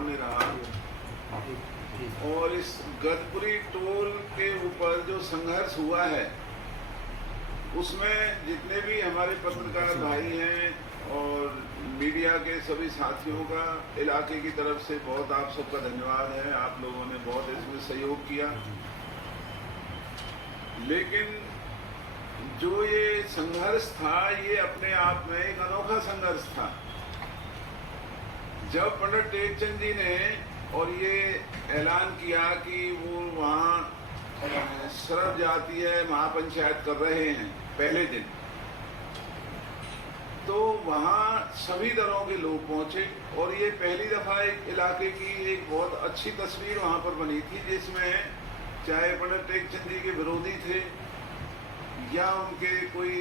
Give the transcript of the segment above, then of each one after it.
सामने रहा। और इस गदपुरी टोल के ऊपर जो संघर्ष हुआ है उसमें जितने भी हमारे पत्रकार भाई हैं और मीडिया के सभी साथियों का इलाके की तरफ से बहुत आप सबका धन्यवाद है। आप लोगों ने बहुत इसमें सहयोग किया। लेकिन जो ये संघर्ष था ये अपने आप में एक अनोखा संघर्ष था। जब पंडित टेकचंद जी ने और ये ऐलान किया कि वो वहाँ सर्व जातीय महापंचायत कर रहे हैं पहले दिन, तो वहाँ सभी दलों के लोग पहुंचे और ये पहली दफा एक इलाके की एक बहुत अच्छी तस्वीर वहाँ पर बनी थी, जिसमें चाहे पंडित टेकचंद जी के विरोधी थे या उनके कोई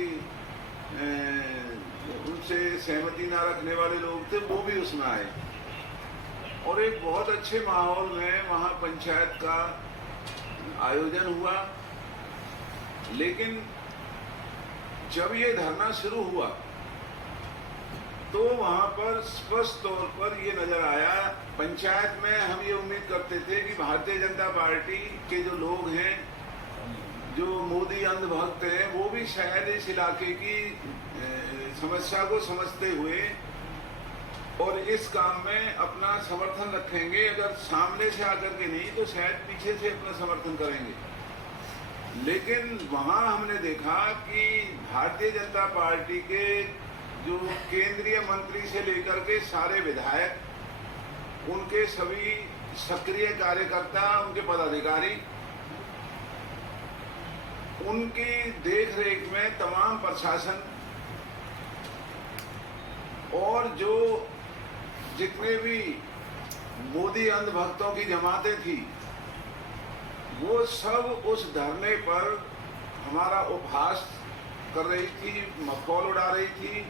उनसे सहमति ना रखने वाले लोग थे, वो भी उसमें आए और एक बहुत अच्छे माहौल में वहाँ पंचायत का आयोजन हुआ। लेकिन जब ये धरना शुरू हुआ तो वहाँ पर स्पष्ट तौर पर ये नजर आया, पंचायत में हम ये उम्मीद करते थे कि भारतीय जनता पार्टी के जो लोग हैं, जो मोदी अंधभक्त हैं, वो भी शायद इस इलाके की समस्या को समझते हुए और इस काम में अपना समर्थन रखेंगे। अगर सामने से आकर के नहीं तो शायद पीछे से अपना समर्थन करेंगे। लेकिन वहां हमने देखा कि भारतीय जनता पार्टी के जो केंद्रीय मंत्री से लेकर के सारे विधायक, उनके सभी सक्रिय कार्यकर्ता, उनके पदाधिकारी, उनकी देखरेख में तमाम प्रशासन और जो जितने भी मोदी अंधभक्तों की जमातें थी, वो सब उस धरने पर हमारा उपहास कर रही थी, मखौल उड़ा रही थी,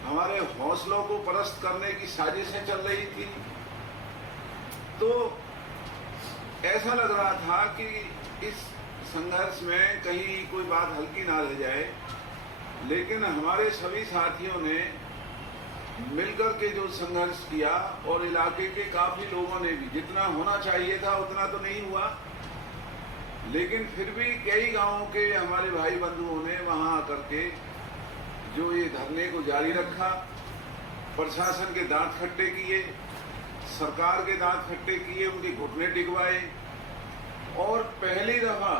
हमारे हौसलों को पस्त करने की साजिशें चल रही थी। तो ऐसा लग रहा था कि इस संघर्ष में कहीं कोई बात हल्की ना रह जाए। लेकिन हमारे सभी साथियों ने मिलकर के जो संघर्ष किया और इलाके के काफी लोगों ने भी, जितना होना चाहिए था उतना तो नहीं हुआ, लेकिन फिर भी कई गांवों के हमारे भाई बंधुओं ने वहां आकर के जो ये धरने को जारी रखा, प्रशासन के दांत खट्टे किए, सरकार के दांत खट्टे किए, उनके घुटने टिकवाए और पहली दफा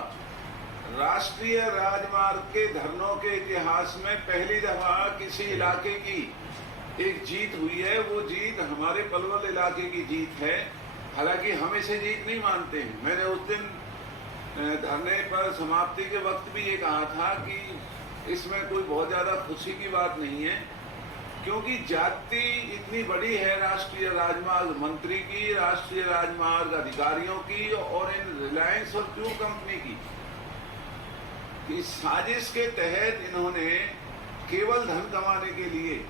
राष्ट्रीय राजमार्ग के धरनों के इतिहास में पहली दफा किसी इलाके की एक जीत हुई है। वो जीत हमारे पलवल इलाके की जीत है। हालांकि हम इसे जीत नहीं मानते हैं। मैंने उस दिन धरने पर समाप्ति के वक्त भी ये कहा था कि इसमें कोई बहुत ज्यादा खुशी की बात नहीं है, क्योंकि जाति इतनी बड़ी है राष्ट्रीय राजमार्ग मंत्री की, राष्ट्रीय राजमार्ग अधिकारियों की और इन रिलायंस और ट्यूब कंपनी की, कि साजिश के तहत इन्होंने केवल धन कमाने के लिए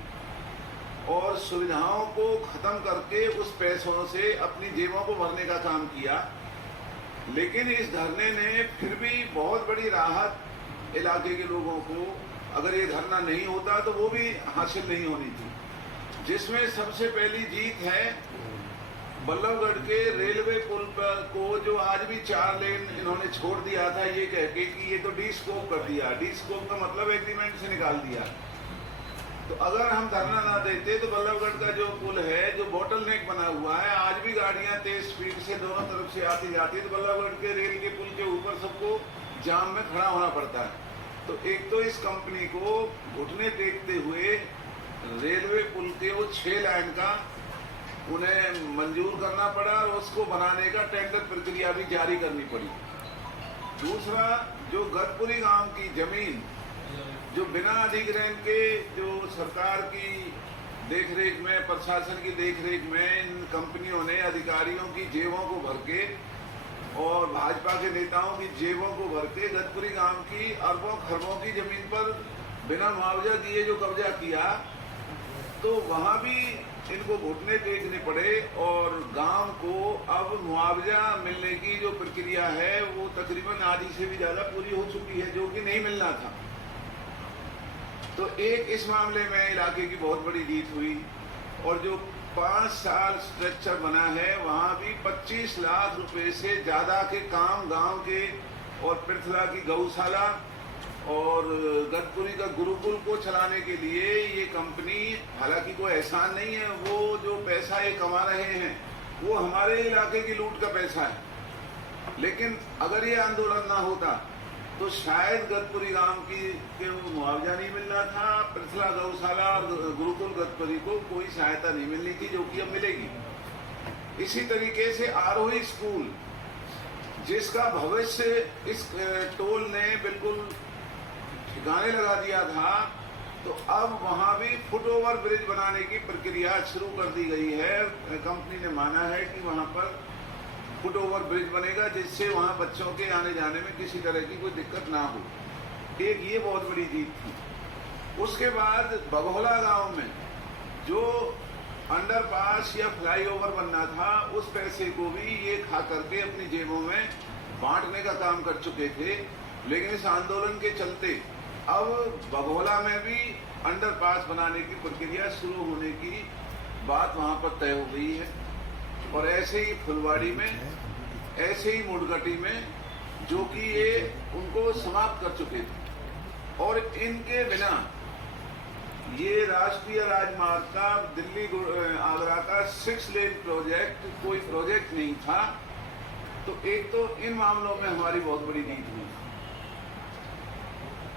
और सुविधाओं को खत्म करके उस पैसों से अपनी जेबों को भरने का काम किया। लेकिन इस धरने ने फिर भी बहुत बड़ी राहत इलाके के लोगों को, अगर ये धरना नहीं होता तो वो भी हासिल नहीं होनी थी। जिसमें सबसे पहली जीत है बल्लभगढ़ के रेलवे पुल पर को, जो आज भी 4 लेन इन्होंने छोड़ दिया था ये कह के कि ये तो डी स्कोप कर दिया। डी स्कोप का मतलब एग्रीमेंट से निकाल दिया। तो अगर हम धरना ना देते तो बल्लभगढ़ का जो पुल है, जो बोटल नेक बना हुआ है, आज भी गाड़ियां तेज स्पीड से दोनों तरफ से आती जाती, तो बल्लभगढ़ के रेल के पुल के ऊपर सबको जाम में खड़ा होना पड़ता है। तो एक तो इस कंपनी को घुटने टेकते हुए रेलवे पुल के वो 6 लाइन का उन्हें मंजूर करना पड़ा और उसको बनाने का टेंडर प्रक्रिया भी जारी करनी पड़ी। दूसरा, जो गदपुरी गांव की जमीन जो बिना अधिग्रहण के, जो सरकार की देखरेख में, प्रशासन की देखरेख में इन कंपनियों ने अधिकारियों की जेबों को भर के और भाजपा के नेताओं की जेबों को भर के गदपुरी गांव की अरबों खरबों की जमीन पर बिना मुआवजा दिए जो कब्जा किया, तो वहां भी इनको घुटने टेकने पड़े और गांव को अब मुआवजा मिलने की जो प्रक्रिया है वो तकरीबन आधी से भी ज्यादा पूरी हो चुकी है, जो कि नहीं मिलना था। तो एक इस मामले में इलाके की बहुत बड़ी जीत हुई। और जो 5 साल स्ट्रक्चर बना है, वहां भी 25 लाख रुपए से ज्यादा के काम गांव के और पृथला की गौशाला और गतपुरी का गुरुकुल को चलाने के लिए ये कंपनी, हालांकि कोई एहसान नहीं है, वो जो पैसा ये कमा रहे हैं वो हमारे इलाके की लूट का पैसा है। लेकिन अगर ये आंदोलन ना होता तो शायद गतपुरी गांव के मुआवजा नहीं मिल रहा था, पृथला गौशाला और गुरुकुल गतपुरी को कोई सहायता नहीं मिलनी थी, जो कि अब मिलेगी। इसी तरीके से आरोही स्कूल, जिसका भविष्य इस टोल ने बिल्कुल ठिकाने लगा दिया था, तो अब वहां भी फुटओवर ब्रिज बनाने की प्रक्रिया शुरू कर दी गई है। कंपनी ने माना है कि वहां पर फुटओवर ब्रिज बनेगा, जिससे वहां बच्चों के आने जाने में किसी तरह की कोई दिक्कत ना हो। एक ये बहुत बड़ी जीत थी। उसके बाद बघोला गांव में जो अंडरपास या फ्लाईओवर बनना था, उस पैसे को भी ये खा करके अपनी जेबों में बांटने का काम कर चुके थे। लेकिन इस आंदोलन के चलते अब बघोला में भी अंडरपास बनाने की प्रक्रिया शुरू होने की बात वहां पर तय हो गई है। और ऐसे ही फुलवाड़ी में, ऐसे ही मुडगटी में, जो कि ये उनको समाप्त कर चुके थे। और इनके बिना ये राष्ट्रीय राजमार्ग का दिल्ली आगरा का 6 लेन प्रोजेक्ट कोई प्रोजेक्ट नहीं था। तो एक तो इन मामलों में हमारी बहुत बड़ी जीत हुई,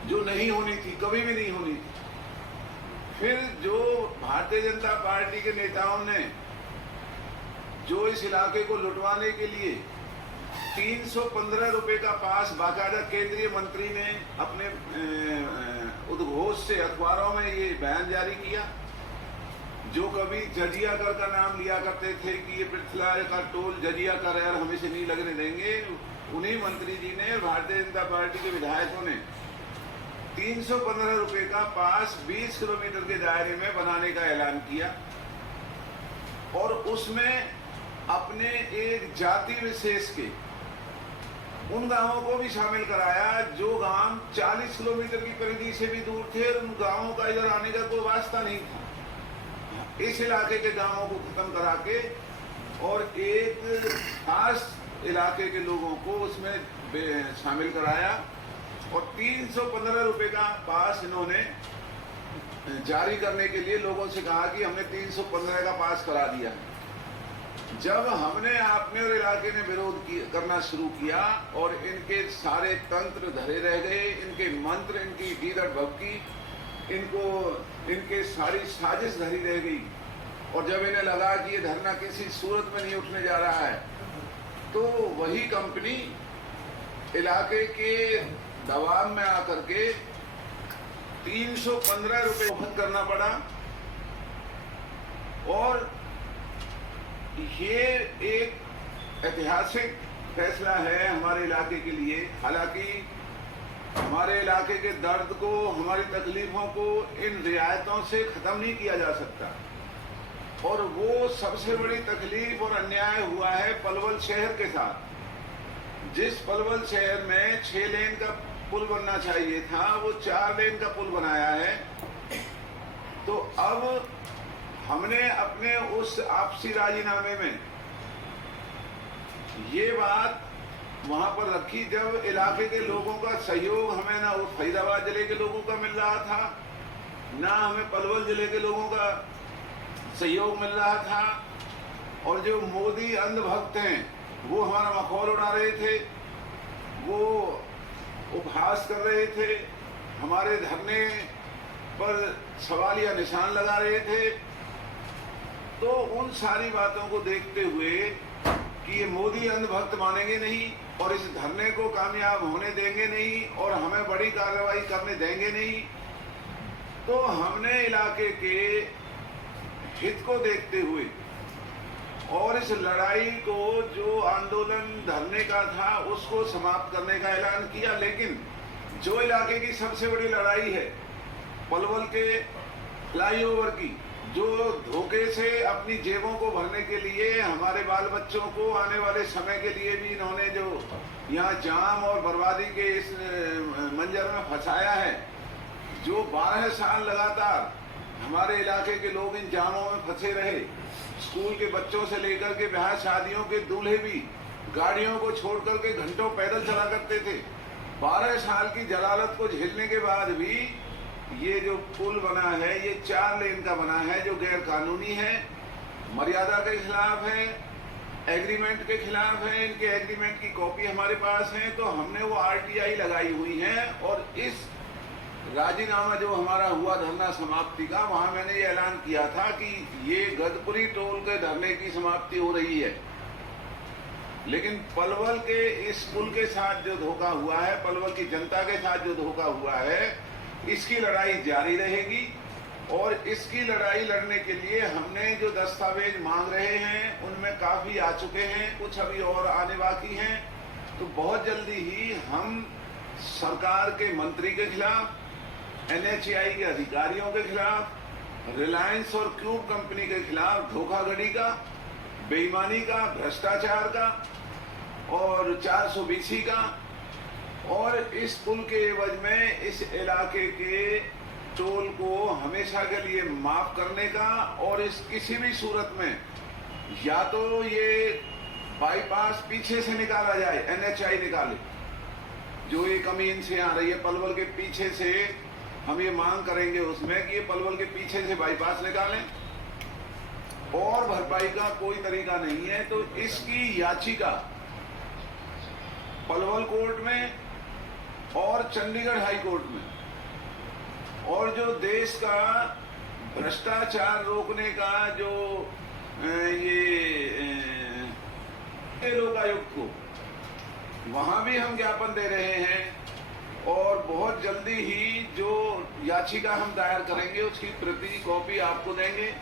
जो नहीं होनी थी, कभी भी नहीं होनी थी। फिर जो भारतीय जनता पार्टी के नेताओं ने जो इस इलाके को लुटवाने के लिए 315 रुपए का पास बाकायदा केंद्रीय मंत्री ने अपने उद्घोष से अखबारों में ये बयान जारी किया। जो कभी जजिया कर का नाम लिया करते थे कि ये पृथला का टोल जजिया कर है और हम इसे नहीं लगने देंगे, उन्हीं मंत्री जी ने, भारतीय जनता पार्टी के विधायकों ने 315 रुपए का पास 20 किलोमीटर के दायरे में बनाने का ऐलान किया। और उसमें अपने एक जाति विशेष के उन गांवों को भी शामिल कराया जो गांव 40 किलोमीटर की परिधि से भी दूर थे और उन गांवों का इधर आने का कोई वास्ता नहीं था। इस इलाके के गांवों को खत्म करा के और एक खास इलाके के लोगों को उसमें शामिल कराया। और 315 रुपए का पास इन्होंने जारी करने के लिए लोगों से कहा कि हमने 315 का पास करा दिया। जब हमने अपने और इलाके ने विरोध करना शुरू किया और इनके सारे तंत्र धरे रह गए, इनके मंत्र, इनकी गीदड़ भक्ति, इनके सारी साजिश धरी रह गई। और जब इन्हें लगा कि ये धरना किसी सूरत में नहीं उठने जा रहा है, तो वही कंपनी इलाके के दबाव में आकर के 315 रुपए वसूल करना पड़ा। और ये एक ऐतिहासिक फैसला है हमारे इलाके के लिए। हालांकि हमारे इलाके के दर्द को, हमारी तकलीफों को इन रियायतों से खत्म नहीं किया जा सकता। और वो सबसे बड़ी तकलीफ और अन्याय हुआ है पलवल शहर के साथ। जिस पलवल शहर में 6 लेन का पुल बनना चाहिए था, वो 4 लेन का पुल बनाया है। तो अब हमने अपने उस आपसी राजीनामे में ये बात वहां पर रखी, जब इलाके के लोगों का सहयोग हमें ना उस फरीदाबाद जिले के लोगों का मिल रहा था, ना हमें पलवल जिले के लोगों का सहयोग मिल रहा था। और जो मोदी अंधभक्त हैं वो हमारा मखौल उड़ा रहे थे, वो उपहास कर रहे थे, हमारे धरने पर सवालिया निशान लगा रहे थे। तो उन सारी बातों को देखते हुए कि ये मोदी अंधभक्त मानेंगे नहीं और इस धरने को कामयाब होने देंगे नहीं और हमें बड़ी कार्रवाई करने देंगे नहीं, तो हमने इलाके के हित को देखते हुए और इस लड़ाई को, जो आंदोलन धरने का था, उसको समाप्त करने का ऐलान किया। लेकिन जो इलाके की सबसे बड़ी लड़ाई है पलवल के फ्लाईओवर की, जो धोखे से अपनी जेबों को भरने के लिए, हमारे बाल बच्चों को आने वाले समय के लिए भी इन्होंने जो यहाँ जाम और बर्बादी के इस मंजर में फंसाया है, जो 12 साल लगातार हमारे इलाके के लोग इन जामों में फंसे रहे, स्कूल के बच्चों से लेकर के ब्याह शादियों के दूल्हे भी गाड़ियों को छोड़ करके घंटों पैदल चला करते थे। 12 साल की जलालत को झेलने के बाद भी ये जो पुल बना है ये 4 लेन का बना है, जो गैर कानूनी है, मर्यादा के खिलाफ है, एग्रीमेंट के खिलाफ है। इनके एग्रीमेंट की कॉपी हमारे पास है, तो हमने वो RTI लगाई हुई है। और इस राजीनामा जो हमारा हुआ धरना समाप्ति का, वहां मैंने ये ऐलान किया था कि ये गदपुरी टोल के धरने की समाप्ति हो रही है, लेकिन पलवल के इस पुल के साथ जो धोखा हुआ है, पलवल की जनता के साथ जो धोखा हुआ है, इसकी लड़ाई जारी रहेगी। और इसकी लड़ाई लड़ने के लिए हमने जो दस्तावेज मांग रहे हैं उनमें काफी आ चुके हैं, कुछ अभी और आने बाकी हैं। तो बहुत जल्दी ही हम सरकार के मंत्री के खिलाफ, NHAI के अधिकारियों के खिलाफ, रिलायंस और क्यूब कंपनी के खिलाफ धोखाधड़ी का, बेईमानी का, भ्रष्टाचार का और 420 का, और इस पुल के एवज में इस इलाके के टोल को हमेशा के लिए माफ करने का, और इस किसी भी सूरत में या तो ये बाईपास पीछे से निकाला जाए, NHAI निकाले, जो ये कमी इनसे आ रही है पलवल के पीछे से, हम ये मांग करेंगे उसमें कि ये पलवल के पीछे से बाईपास निकालें, और भरपाई का कोई तरीका नहीं है तो इसकी याचिका पलवल कोर्ट में और चंडीगढ़ हाई कोर्ट में, और जो देश का भ्रष्टाचार रोकने का जो ये लोकायुक्त को, वहां भी हम ज्ञापन दे रहे हैं। और बहुत जल्दी ही जो याचिका हम दायर करेंगे उसकी प्रति कॉपी आपको देंगे।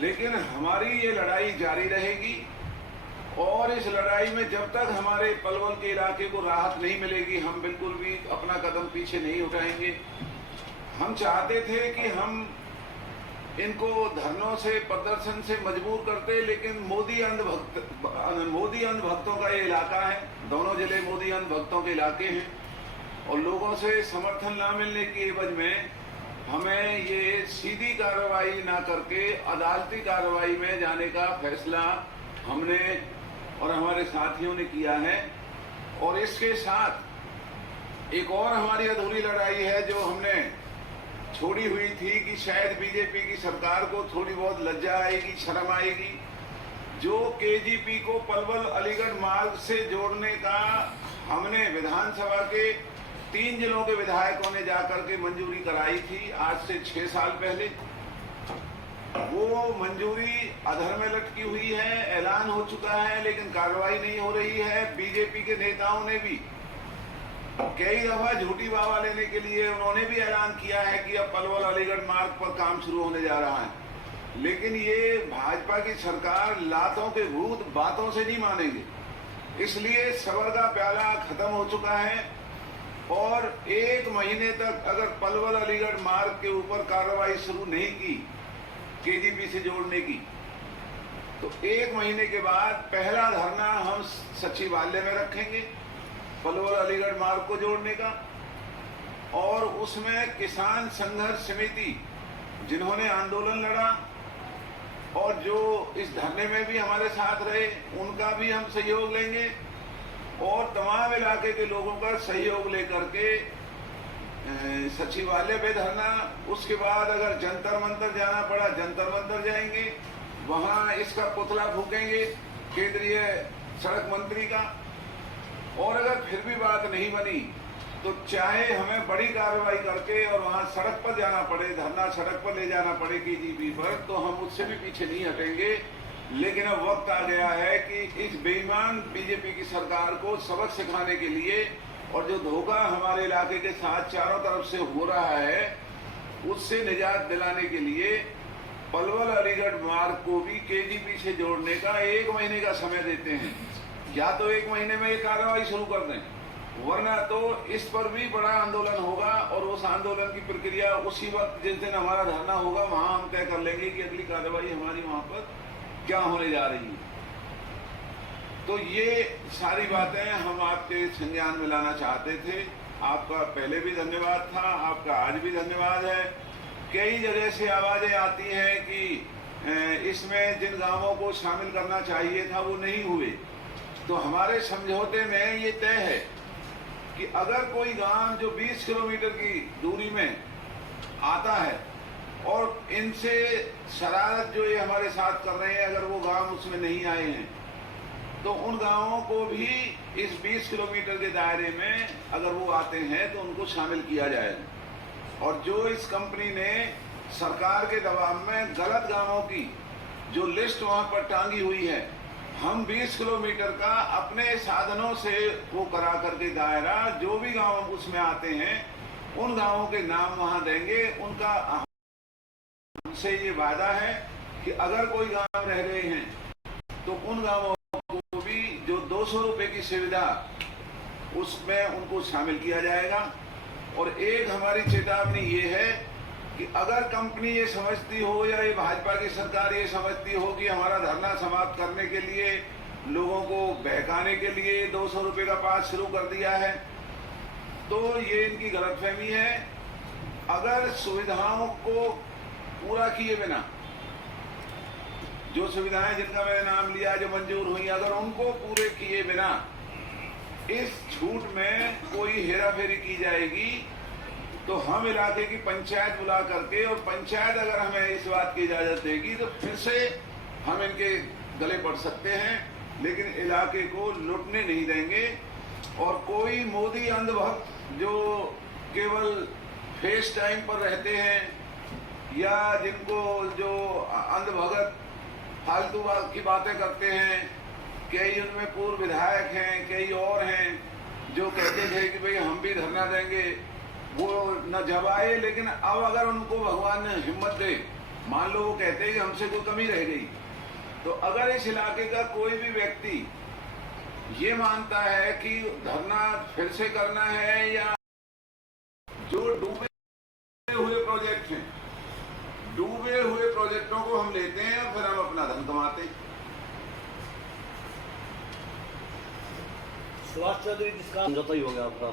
लेकिन हमारी ये लड़ाई जारी रहेगी, और इस लड़ाई में जब तक हमारे पलवल के इलाके को राहत नहीं मिलेगी, हम बिल्कुल भी अपना कदम पीछे नहीं उठाएंगे। हम चाहते थे कि हम इनको धरनों से, प्रदर्शन से मजबूर करते, लेकिन मोदी अंधभक्तों का ये इलाका है, दोनों जिले मोदी अंधभक्तों के इलाके हैं, और लोगों से समर्थन ना मिलने की एवज में हमें ये सीधी कार्रवाई ना करके अदालती कार्रवाई में जाने का फैसला हमने और हमारे साथियों ने किया है। और इसके साथ एक और हमारी अधूरी लड़ाई है जो हमने छोड़ी हुई थी कि शायद बीजेपी की सरकार को थोड़ी बहुत लज्जा आएगी, शर्म आएगी। जो KGP को पलवल अलीगढ़ मार्ग से जोड़ने का हमने विधानसभा के 3 जिलों के विधायकों ने जाकर के मंजूरी कराई थी आज से 6 साल पहले, वो मंजूरी अधर में लटकी हुई है, ऐलान हो चुका है, लेकिन कार्रवाई नहीं हो रही है। बीजेपी के नेताओं ने भी कई दफा झूठी वावा लेने के लिए उन्होंने भी ऐलान किया है कि अब पलवल अलीगढ़ मार्ग पर काम शुरू होने जा रहा है, लेकिन ये भाजपा की सरकार लातों के भूत बातों से नहीं मानेंगे। इसलिए सबर का प्याला खत्म हो चुका है, और 1 महीने तक अगर पलवल अलीगढ़ मार्ग के ऊपर कार्रवाई शुरू नहीं की KGP से जोड़ने की, तो 1 महीने के बाद पहला धरना हम सचिवालय में रखेंगे पलवल अलीगढ़ मार्ग को जोड़ने का। और उसमें किसान संघर्ष समिति जिन्होंने आंदोलन लड़ा और जो इस धरने में भी हमारे साथ रहे, उनका भी हम सहयोग लेंगे, और तमाम इलाके के लोगों का सहयोग लेकर के सचिवालय पे धरना। उसके बाद अगर जंतर मंतर जाना पड़ा जंतर मंतर जाएंगे, वहां इसका पुतला फूकेंगे केंद्रीय सड़क मंत्री का। और अगर फिर भी बात नहीं बनी तो चाहे हमें बड़ी कार्रवाई करके और वहां सड़क पर जाना पड़े, धरना सड़क पर ले जाना पड़े KGP पर, तो हम उससे भी पीछे नहीं हटेंगे। लेकिन अब वक्त आ गया है कि इस बेईमान बीजेपी की सरकार को सबक सिखाने के लिए, और जो धोखा हमारे इलाके के साथ चारों तरफ से हो रहा है, उससे निजात दिलाने के लिए पलवल अलीगढ़ मार्ग को भी KGP से जोड़ने का 1 महीने का समय देते हैं। या तो 1 महीने में ये कार्रवाई शुरू कर दें, वरना तो इस पर भी बड़ा आंदोलन होगा, और उस आंदोलन की प्रक्रिया उसी वक्त जिस दिन हमारा धरना होगा वहां हम तय कर लेंगे कि अगली कार्रवाई हमारी वहां पर क्या होने जा रही है। तो ये सारी बातें हम आपके संज्ञान में लाना चाहते थे। आपका पहले भी धन्यवाद था, आपका आज भी धन्यवाद है। कई जगह से आवाजें आती हैं कि इसमें जिन गांवों को शामिल करना चाहिए था वो नहीं हुए। तो हमारे समझौते में ये तय है कि अगर कोई गांव जो 20 किलोमीटर की दूरी में आता है और इनसे शरारत जो ये हमारे साथ कर रहे हैं, अगर वो गांव उसमें नहीं आए हैं तो उन गांवों को भी इस 20 किलोमीटर के दायरे में अगर वो आते हैं तो उनको शामिल किया जाएगा। और जो इस कंपनी ने सरकार के दबाव में गलत गांवों की जो लिस्ट वहां पर टांगी हुई है, हम 20 किलोमीटर का अपने साधनों से वो करा करके दायरा जो भी गांव उसमें आते हैं उन गांवों के नाम वहां देंगे। उनका हमसे ये वादा है कि अगर कोई गांव रह गए हैं तो उन गांवों को भी जो 200 रुपए की सुविधा उसमें उनको शामिल किया जाएगा। और एक हमारी चेतावनी ये है कि अगर कंपनी ये समझती हो या ये भाजपा की सरकार ये समझती हो कि हमारा धरना समाप्त करने के लिए, लोगों को बहकाने के लिए 200 रुपए का पास शुरू कर दिया है, तो ये इनकी गलतफहमी है। अगर सुविधाओं को पूरा किए बिना, जो सुविधाएं जिनका मैंने नाम लिया जो मंजूर हुई, अगर उनको पूरे किए बिना इस छूट में कोई हेराफेरी की जाएगी तो हम इलाके की पंचायत बुला करके, और पंचायत अगर हमें इस बात की इजाजत देगी तो फिर से हम इनके गले पड़ सकते हैं, लेकिन इलाके को लुटने नहीं देंगे। और कोई मोदी अंधभक्त जो केवल फेस टाइम पर रहते हैं या जिनको जो अंधभगत फालतू की बातें करते हैं, कई उनमें पूर्व विधायक हैं, कई और हैं जो कहते थे कि भाई हम भी धरना देंगे, वो न जब आए। लेकिन अब अगर उनको भगवान ने हिम्मत दे, मान लो वो कहते हैं कि हमसे कोई कमी रह गई, तो अगर इस इलाके का कोई भी व्यक्ति ये मानता है कि धरना फिर से करना है या जो डूबे हुए प्रोजेक्ट हैं, डूबे हुए प्रोजेक्टों को हम लेते हैं और फिर हम अपना धन कमाते हैं। सुभाष चौधरी जिसका समझौता ही हो गया आपका,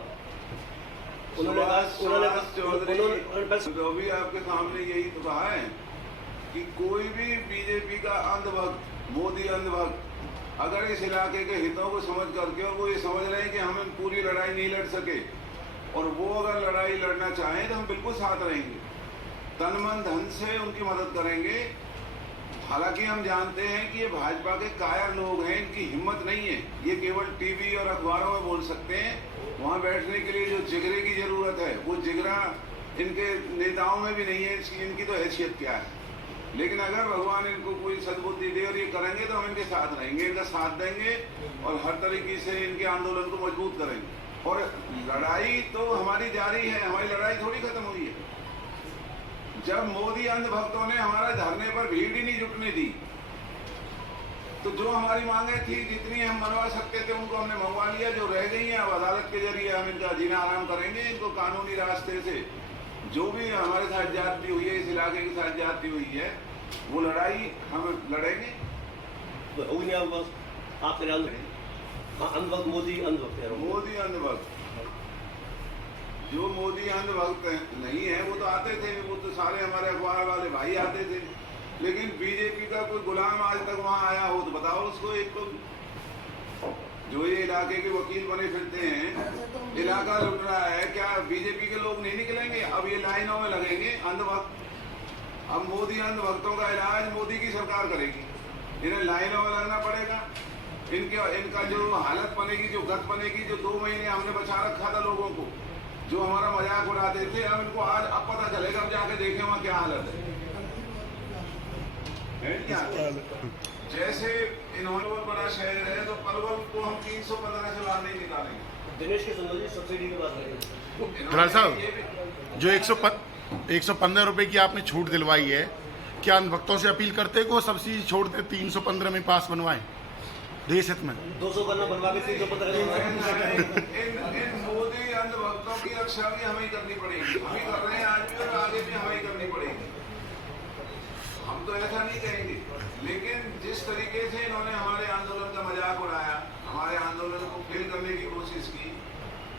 जो भी आपके सामने यही तो कहा है कि कोई भी बीजेपी का अंधभक्त, मोदी अंधभक्त अगर इस इलाके के हितों को समझ करके, और वो ये समझ रहे हैं कि हम पूरी लड़ाई नहीं लड़ सके, और वो अगर लड़ाई लड़ना चाहें तो हम बिल्कुल साथ रहेंगे, तन मन धन से उनकी मदद करेंगे। हालांकि हम जानते हैं कि ये भाजपा के कायर लोग हैं, इनकी हिम्मत नहीं है, ये केवल टीवी और अखबारों में बोल सकते हैं। वहां बैठने के लिए जो जिगरे की जरूरत है वो जिगरा इनके नेताओं में भी नहीं है, इनकी तो हैसियत क्या है। लेकिन अगर भगवान इनको कोई सद्बुद्धि दे और ये करेंगे तो हम इनके साथ रहेंगे, इनका साथ देंगे और हर तरीके से इनके आंदोलन को मजबूत करेंगे। और लड़ाई तो हमारी जारी है, हमारी लड़ाई थोड़ी खत्म हुई है। जब मोदी अंधभक्तों ने हमारे धरने पर भीड़ ही नहीं जुटने दी, तो जो हमारी मांगे थी, जितनी हम मनवा सकते थे उनको हमने मंगवा लिया। जो रह गई हैं अब अदालत के जरिए हम इनका जीना आराम करेंगे। इनको कानूनी रास्ते से जो भी हमारे साथ जाती हुई है, इस इलाके के साथ जाती हुई है, वो लड़ाई हम लड़ेंगे। आपके अंधभक्त मोदी अंधभक्त है, मोदी अंधभक्त जो मोदी अंधभक्त नहीं है वो तो आते थे, वो तो सारे हमारे अखबार वाले भाई आते थे। लेकिन बीजेपी का कोई गुलाम आज तक वहां आया हो तो बताओ उसको। एक तो जो ये इलाके के वकील बने फिरते हैं, इलाका लुट रहा है, क्या बीजेपी के लोग नहीं निकलेंगे? अब ये लाइनों में लगेंगे अंधभक्त। अब मोदी अंधभक्तों का इलाज मोदी की सरकार करेगी, इन्हें लाइनों में लगना पड़ेगा। इनका जो हालत बनेगी, जो गत बनेगी, जो 2 महीने हमने बचा रखा था लोगों को, जो हमारा मजाक उड़ाते थे, अब इनको आज अब पता चलेगा, अब जाके देखें वहां क्या हालत है। जैसे इन्होंने बहुत बड़ा शहर है तो पलवल को हम 315 से बाहर नहीं निकालेंगे। दिनेश के सुंदर सब्सिडी की बात धुराल साहब, जो 115 रुपए की आपने छूट दिलवाई है, क्या भक्तों से अपील करते हैं कि वो सब्सिडी छोड़ दे, 315 में पास बनवाएं देश हित में? 200 करना बनवा के 315 मोदी अंधभक्तों की रक्षा भी हमें करनी पड़ेगी। हम ही कर रहे हैं आज भी और आगे भी हमें करनी पड़ेगी। हम तो ऐसा नहीं कहेंगे, लेकिन जिस तरीके से इन्होंने हमारे आंदोलन का मजाक उड़ाया, हमारे आंदोलन को फेल करने की कोशिश की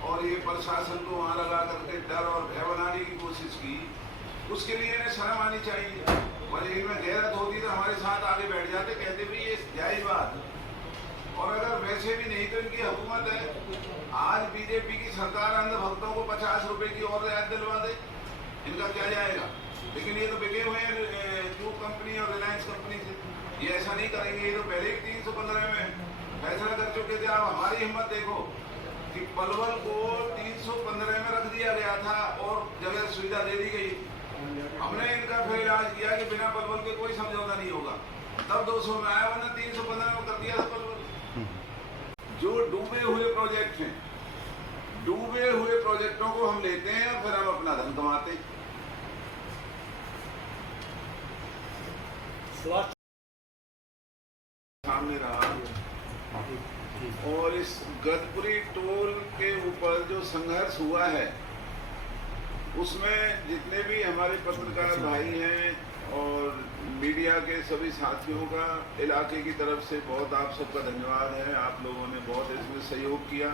और ये प्रशासन को वहां लगा करके डर और भय बनाने की कोशिश की, उसके लिए इन्हें शर्म आनी चाहिए। और इनमें गैरत होती तो हमारे साथ आगे बैठ जाते, कहते भी ये जायज बात। और अगर वैसे भी नहीं तो इनकी हुकूमत है, आज बीजेपी की सरकार अंध भक्तों को 50 रुपए की और रियायत दिलवा दे, इनका क्या जाएगा। लेकिन ये तो बिके हुए हैं ट्यूब कंपनी और रिलायंस कंपनी से, ये ऐसा नहीं करेंगे। ये तो पहले ही 315 में फैसला कर चुके थे। आप हमारी हिम्मत देखो कि पलवल को 315 में रख दिया गया था और जगह सुविधा दे दी गई। हमने इनका फिर इलाज किया कि बिना पलवल के कोई समझौता नहीं होगा, तब 200 में आया, वरना 315 में कर दिया था पलवल। जो डूबे हुए प्रोजेक्ट हैं, डूबे हुए प्रोजेक्टों को हम लेते हैं और फिर हम अपना धन कमाते हैं। सामने रहा और इस गदपुरी टोल के ऊपर जो संघर्ष हुआ है उसमें जितने भी हमारे पत्रकार भाई हैं और मीडिया के सभी साथियों का इलाके की तरफ से बहुत आप सबका धन्यवाद है। आप लोगों ने बहुत इसमें सहयोग किया।